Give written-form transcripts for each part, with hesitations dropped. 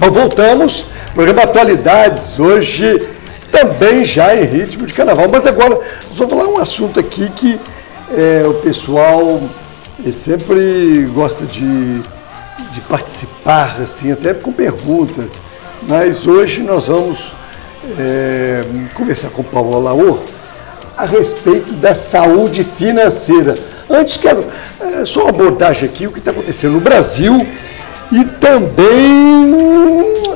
Bom, voltamos, programa Atualidades, hoje também já em ritmo de carnaval, mas agora nós vamos falar um assunto aqui que o pessoal sempre gosta de participar, assim, até com perguntas, mas hoje nós vamos conversar com o Paulo Alaor a respeito da saúde financeira. Antes, quero só uma abordagem aqui, o que está acontecendo no Brasil e também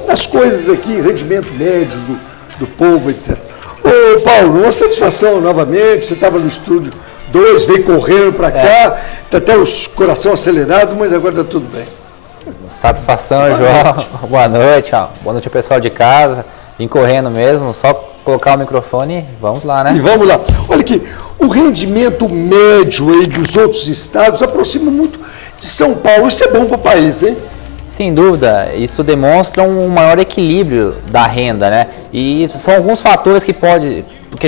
nas coisas aqui, rendimento médio do povo, etc. Ô Paulo, uma satisfação novamente, você estava no estúdio 2, veio correndo para cá, está até o coração acelerado, mas agora está tudo bem. Satisfação, João. Boa noite, ó. Boa noite ao pessoal de casa. Vim correndo mesmo, só colocar o microfone e vamos lá, né? E vamos lá. Olha aqui, o rendimento médio aí dos outros estados aproxima muito de São Paulo. Isso é bom para o país, hein? Sem dúvida, isso demonstra um maior equilíbrio da renda, né? E são alguns fatores que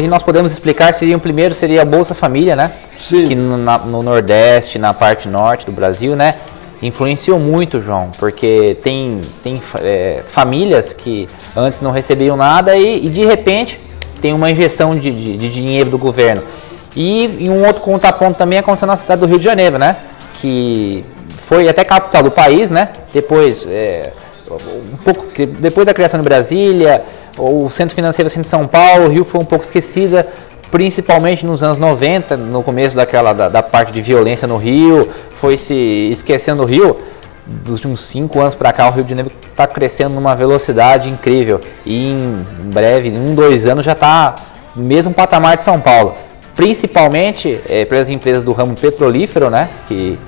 nós podemos explicar. O primeiro seria a Bolsa Família, né? Sim. Que no Nordeste, na parte norte do Brasil, né? Influenciou muito, João, porque tem famílias que antes não recebiam nada e de repente tem uma injeção de dinheiro do governo. E um outro contraponto também aconteceu na cidade do Rio de Janeiro, né? Que foi até capital do país, né? Depois, depois da criação de Brasília, o centro financeiro assim, de São Paulo, o Rio foi um pouco esquecida, principalmente nos anos 90, no começo da parte de violência no Rio, foi se esquecendo o Rio. Dos últimos 5 anos para cá, o Rio de Janeiro está crescendo numa velocidade incrível e em breve, em 2 anos, já está no mesmo patamar de São Paulo, principalmente para as empresas do ramo petrolífero, né? Que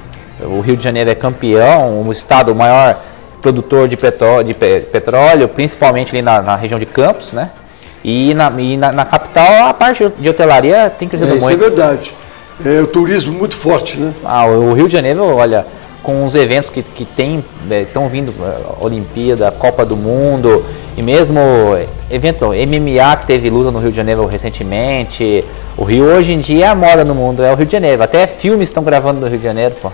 o Rio de Janeiro é campeão, o estado maior produtor de petróleo, principalmente ali na região de Campos, né? E na capital a parte de hotelaria tem crescido muito. Isso é verdade. É o turismo muito forte, né? O Rio de Janeiro, olha, com os eventos que estão vindo, Olimpíada, Copa do Mundo, e mesmo evento MMA que teve luta no Rio de Janeiro recentemente. O Rio hoje em dia é a moda no mundo, é o Rio de Janeiro. Até filmes estão gravando no Rio de Janeiro, pô.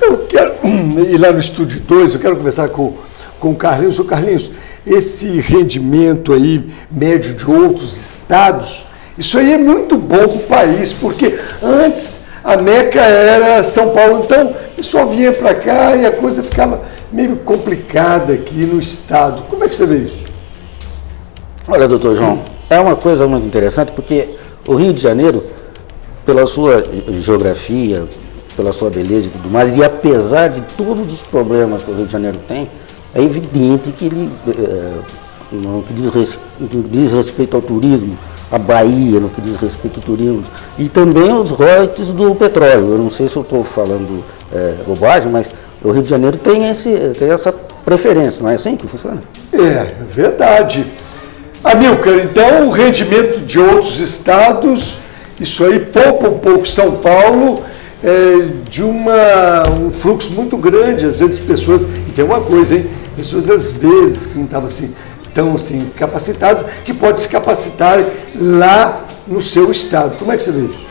Eu quero ir lá no estúdio 2, eu quero conversar com o Carlinhos. Ô Carlinhos, esse rendimento aí médio de outros estados, isso aí é muito bom para o país, porque antes a meca era São Paulo, então o pessoal vinha para cá e a coisa ficava meio complicada aqui no estado. Como é que você vê isso? Olha, doutor João, é uma coisa muito interessante, porque o Rio de Janeiro, pela sua geografia, pela sua beleza e tudo mais, e apesar de todos os problemas que o Rio de Janeiro tem, é evidente que ele, no que diz respeito ao turismo, a Bahia, no que diz respeito ao turismo, e também os royalties do petróleo. Eu não sei se eu estou falando bobagem, mas o Rio de Janeiro tem essa preferência, não é assim que funciona? É verdade. Amilcar, então o rendimento de outros estados, isso aí poupa um pouco São Paulo de um fluxo muito grande, às vezes pessoas, e tem uma coisa, hein? Pessoas às vezes que não estavam tão capacitadas, que podem se capacitar lá no seu estado. Como é que você vê isso?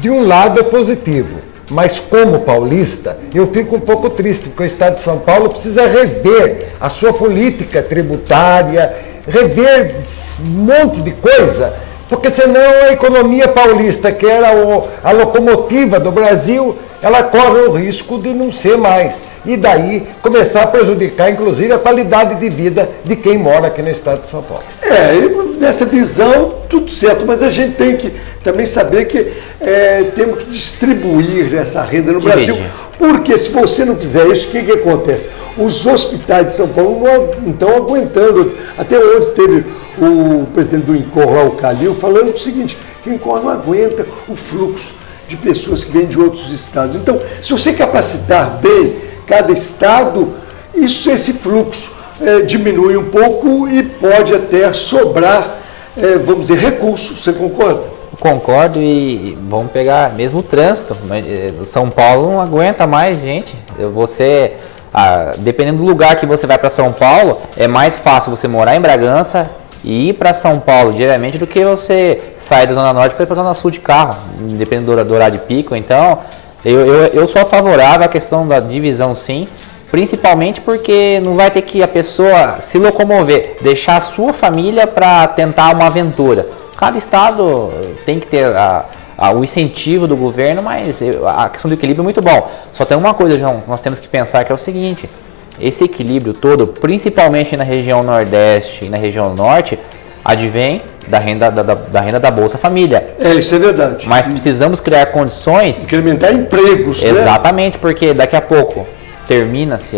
De um lado é positivo, mas como paulista, eu fico um pouco triste, porque o estado de São Paulo precisa rever a sua política tributária, rever um monte de coisa, porque senão a economia paulista, que era a locomotiva do Brasil, ela corre o risco de não ser mais. E daí começar a prejudicar, inclusive, a qualidade de vida de quem mora aqui no estado de São Paulo. Nessa visão, tudo certo, mas a gente tem que também saber que temos que distribuir essa renda no Brasil, porque se você não fizer isso, o que acontece? Os hospitais de São Paulo não estão aguentando. Até hoje teve o presidente do INCOR lá, o Calil, falando o seguinte, que o INCOR não aguenta o fluxo de pessoas que vêm de outros estados. Então, se você capacitar bem cada estado, esse fluxo diminui um pouco e pode até sobrar, vamos dizer, recursos. Você concorda? Concordo, e vamos pegar mesmo o trânsito. São Paulo não aguenta mais, gente. Dependendo do lugar que você vai para São Paulo, é mais fácil você morar em Bragança e ir para São Paulo diariamente do que você sair da Zona Norte para ir para a Zona Sul de carro, dependendo do horário de pico. Então, eu sou favorável à questão da divisão, sim. Principalmente porque não vai ter que a pessoa se locomover, deixar a sua família para tentar uma aventura. Cada estado tem que ter o incentivo do governo, mas a questão do equilíbrio é muito bom. Só tem uma coisa, João, nós temos que pensar que é o seguinte: esse equilíbrio todo, principalmente na região Nordeste e na região Norte, advém da renda da Bolsa Família. Isso é verdade. Mas precisamos criar condições... Incrementar empregos, exatamente, né? Porque daqui a pouco termina-se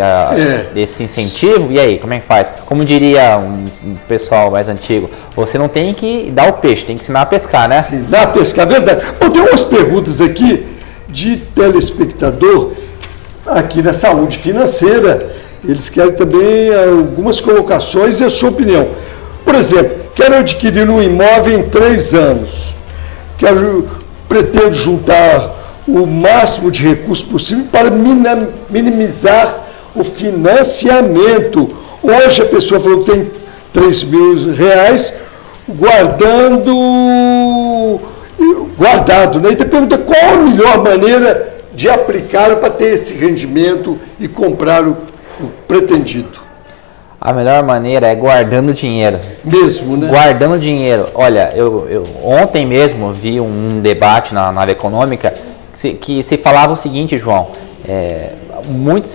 esse incentivo, e aí, como é que faz? Como diria um pessoal mais antigo, você não tem que dar o peixe, tem que ensinar a pescar, né? Sim, ensinar a pescar, verdade. Bom, tem umas perguntas aqui de telespectador aqui na saúde financeira. Eles querem também algumas colocações e a sua opinião. Por exemplo, quero adquirir um imóvel em 3 anos. Pretendo juntar o máximo de recursos possível para minimizar o financiamento. Hoje a pessoa falou que tem R$3.000 guardado, né? E então pergunta qual a melhor maneira de aplicar para ter esse rendimento e comprar o pretendido. A melhor maneira é guardando dinheiro. Mesmo, né? Guardando dinheiro. Olha, eu ontem mesmo vi um debate na Nave Econômica que se falava o seguinte, João,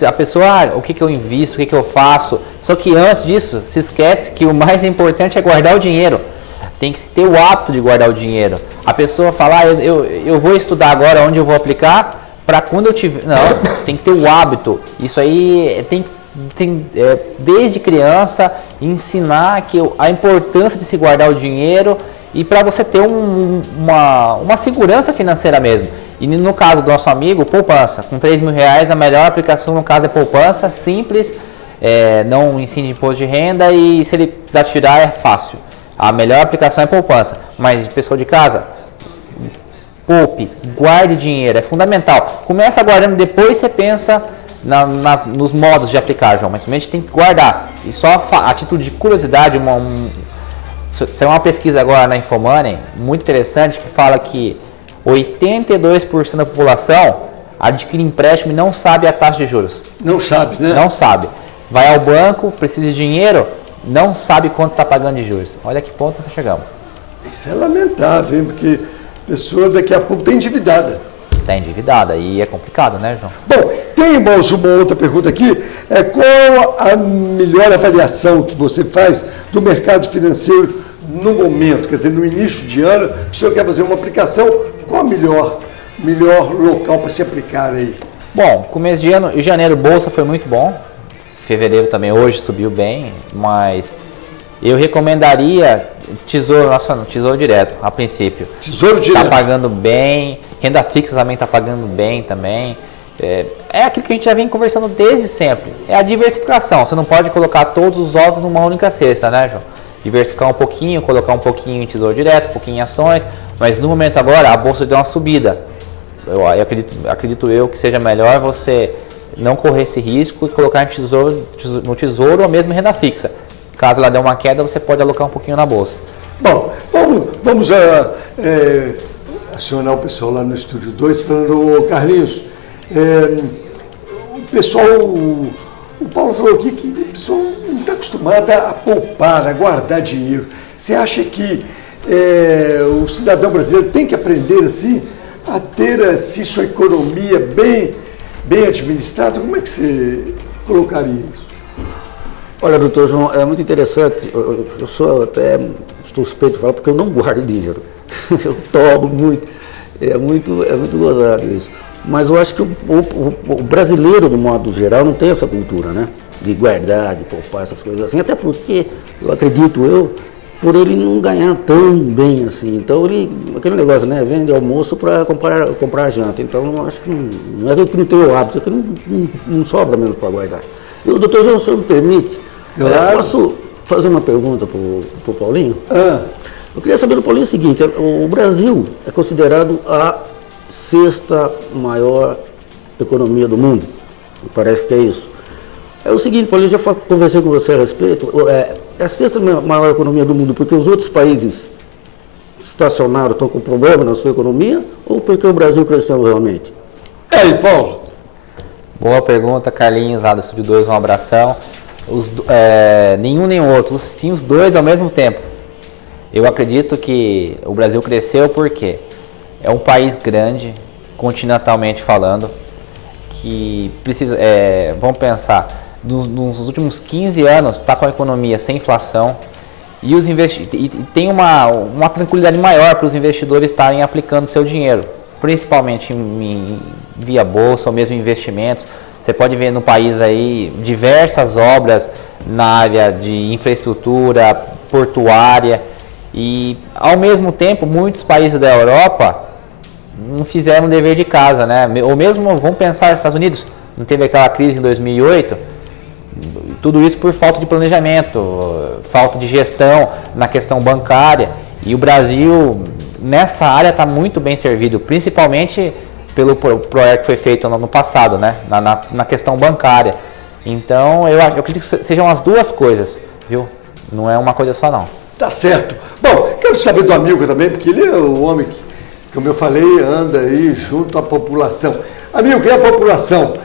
a pessoa, o que eu invisto, o que eu faço, só que antes disso, se esquece que o mais importante é guardar o dinheiro. Tem que ter o hábito de guardar o dinheiro. A pessoa fala, eu vou estudar agora onde eu vou aplicar, para quando eu tiver... Não, tem que ter o hábito. Isso aí desde criança, ensinar a importância de se guardar o dinheiro e para você ter uma segurança financeira mesmo. E no caso do nosso amigo, poupança. Com R$3.000, a melhor aplicação no caso é poupança, simples, não ensina imposto de renda e se ele precisar tirar é fácil. A melhor aplicação é poupança. Mas pessoal de casa, poupe, guarde dinheiro, é fundamental. Começa guardando, depois você pensa nos modos de aplicar, João, mas primeiro a gente tem que guardar. E só a título de curiosidade, saiu uma pesquisa agora na Infomoney, muito interessante, que fala que 82% da população adquire empréstimo e não sabe a taxa de juros. Não sabe, né? Não sabe. Vai ao banco, precisa de dinheiro, não sabe quanto está pagando de juros. Olha que ponto nós chegamos. Isso é lamentável, hein? Porque a pessoa daqui a pouco está endividada. Está endividada e é complicado, né, João? Bom, tem uma outra pergunta aqui. Qual a melhor avaliação que você faz do mercado financeiro no momento? Quer dizer, no início de ano, o senhor quer fazer uma aplicação, qual a melhor local para se aplicar aí? Bom, começo de ano, em janeiro, bolsa foi muito bom. Fevereiro também, hoje subiu bem, mas eu recomendaria Tesouro Nacional, Tesouro Direto, a princípio. Tesouro Direto. Está pagando bem, renda fixa também está pagando bem também. É aquilo que a gente já vem conversando desde sempre. É a diversificação. Você não pode colocar todos os ovos numa única cesta, né, João? Diversificar um pouquinho, colocar um pouquinho em Tesouro Direto, um pouquinho em ações. Mas no momento agora, a bolsa deu uma subida. Eu acredito que seja melhor você não correr esse risco e colocar no tesouro ou mesmo em renda fixa. Caso ela dê uma queda, você pode alocar um pouquinho na bolsa. Bom, vamos acionar o pessoal lá no Estúdio 2, falando, Carlinhos, o Paulo falou aqui que a pessoa não está acostumada a poupar, a guardar dinheiro. Você acha que o cidadão brasileiro tem que aprender assim, a ter assim, sua economia bem administrada? Como é que você colocaria isso? Olha, doutor João, é muito interessante, eu sou até suspeito de falar porque eu não guardo dinheiro, eu tomo muito, é muito gozado isso. Mas eu acho que o brasileiro, de modo geral, não tem essa cultura, né? De guardar, de poupar, essas coisas assim, até porque, eu acredito por ele não ganhar tão bem assim. Então, aquele negócio, né? Vende almoço para comprar janta. Então, eu acho que não é que não tem o hábito, é que não sobra mesmo para guardar. Doutor João, o senhor me permite? Claro. Posso fazer uma pergunta para o Paulinho? Eu queria saber do Paulinho o seguinte: o Brasil é considerado a 6ª maior economia do mundo. Parece que é isso. É o seguinte, Paulinho, já conversei com você a respeito. É a 6ª maior economia do mundo porque os outros países estacionaram, estão com problema na sua economia, ou porque o Brasil cresceu realmente? E aí, Paulo? Boa pergunta, Carlinhos, lá do Estúdio 2, um abração. Nenhum nem outro, sim os dois ao mesmo tempo. Eu acredito que o Brasil cresceu porque é um país grande, continentalmente falando, que precisa, vamos pensar, nos últimos 15 anos está com a economia sem inflação e tem uma tranquilidade maior para os investidores estarem aplicando seu dinheiro, principalmente via bolsa ou mesmo investimentos. Você pode ver no país aí diversas obras na área de infraestrutura, portuária, e ao mesmo tempo muitos países da Europa não fizeram o dever de casa, né? Ou mesmo, vamos pensar nos Estados Unidos, não teve aquela crise em 2008, tudo isso por falta de planejamento, falta de gestão na questão bancária, e o Brasil nessa área está muito bem servido, principalmente pelo projeto que foi feito no ano passado, né? Na questão bancária. Então eu acredito que sejam as duas coisas, viu? Não é uma coisa só não. Tá certo. Bom, quero saber do amigo também, porque ele é o homem que, como eu falei, anda aí junto à população. Amigo, que é a população?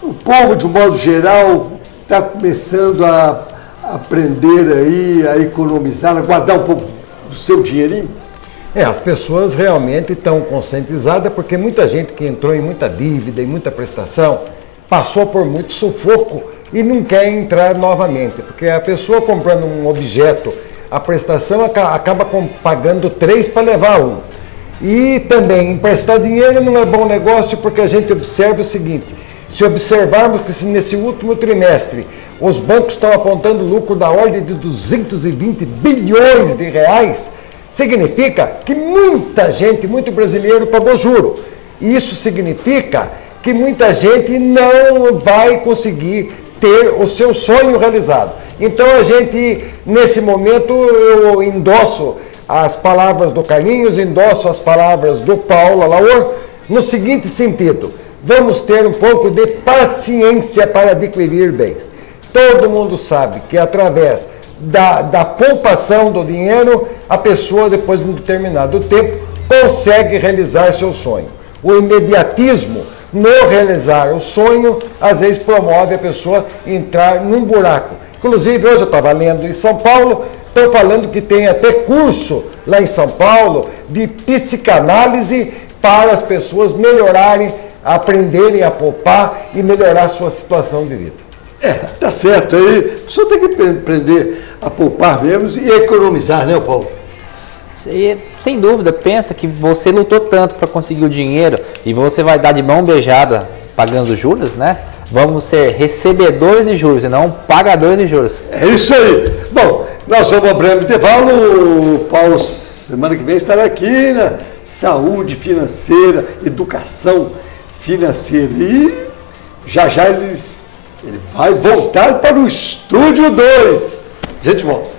O povo, de um modo geral, está começando a aprender aí, a economizar, a guardar um pouco do seu dinheirinho? As pessoas realmente estão conscientizadas, porque muita gente que entrou em muita dívida e muita prestação passou por muito sufoco e não quer entrar novamente, porque a pessoa comprando um objeto, a prestação acaba pagando 3 para levar 1. E também emprestar dinheiro não é bom negócio, porque a gente observa o seguinte: se observarmos que nesse último trimestre os bancos estão apontando lucro da ordem de 220 bilhões de reais, significa que muita gente, muito brasileiro pagou juro. Isso significa que muita gente não vai conseguir ter o seu sonho realizado. Então a gente, nesse momento, eu endosso as palavras do Carlinhos, endosso as palavras do Paulo Alaor, no seguinte sentido: vamos ter um pouco de paciência para adquirir bens. Todo mundo sabe que através da poupação do dinheiro, a pessoa, depois de um determinado tempo, consegue realizar seu sonho. O imediatismo no realizar o sonho, às vezes promove a pessoa entrar num buraco. Inclusive, hoje eu estava lendo em São Paulo, estão falando que tem até curso lá em São Paulo de psicanálise para as pessoas melhorarem, aprenderem a poupar e melhorar a sua situação de vida. Tá certo. Aí a pessoa tem que aprender a poupar mesmo e economizar, né, Paulo? Sem dúvida, pensa que você lutou tanto para conseguir o dinheiro e você vai dar de mão beijada pagando juros, né? Vamos ser recebedores de juros e não pagadores de juros. É isso aí. Bom, nós vamos ao breve intervalo. O Paulo, semana que vem, estará aqui na saúde financeira, educação financeira. E já ele vai voltar para o Estúdio 2. A gente volta.